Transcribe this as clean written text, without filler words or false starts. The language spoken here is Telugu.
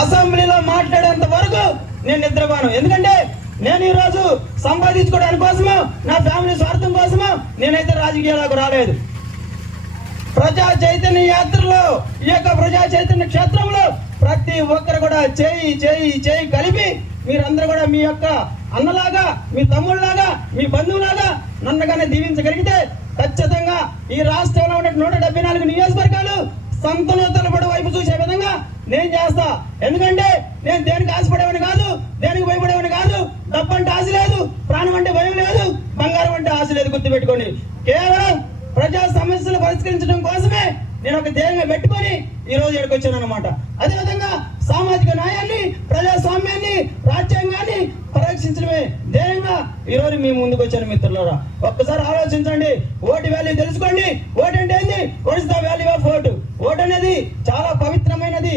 అసెంబ్లీలో మాట్లాడేంత వరకు నేను నిద్రపోను. ఎందుకంటే నేను ఈ రోజు సంపాదించుకోవడానికి కోసమో నా ఫ్యామిలీ స్వార్థం కోసమో నేనైతే రాజకీయాలకు రాలేదు. ప్రజా చైతన్య యాత్రలో, ఈ యొక్క ప్రజా చైతన్య క్షేత్రంలో ప్రతి ఒక్కరు కూడా చేయి కలిపి మీరందరూ కూడా మీ యొక్క అన్నలాగా, మీ తమ్ముళ్ళలాగా, మీ బంధువులాగా నన్నగానే దీవించగలిగితే ఖచ్చితంగా ఈ రాష్ట్రంలో ఉన్న 174 నియోజకవర్గాలు సంతనోత్తలపడి వైపు చూసే విధంగా నేను చేస్తా. ఎందుకంటే నేను దేనికి ఆశపడేవని కాదు, దేనికి భయపడేవని కాదు. డబ్బు అంటే ఆశ లేదు, ప్రాణం అంటే భయం లేదు, బంగారం అంటే ఆశ లేదు. గుర్తుపెట్టుకోండి, కేవలం ప్రజా సమస్యలు పరిష్కరించడం కోసమే నేను ఒక ధ్యేయంగా పెట్టుకొని ఈ రోజు ఇక్కడికి వచ్చాను అనమాట. అదేవిధంగా సామాజిక న్యాయాన్ని, ప్రజాస్వామ్యాన్ని, రాజ్యాంగాన్ని పరీక్షించడమే ధ్యేయంగా ఈ రోజు మీ ముందుకు వచ్చాను. మిత్రులారా, ఒక్కసారి ఆలోచించండి, ఓటు వాల్యూ తెలుసుకోండి. ఓటు అంటే ఏంది? What is the value of vote? Vote అనేది చాలా పవిత్రమైనది.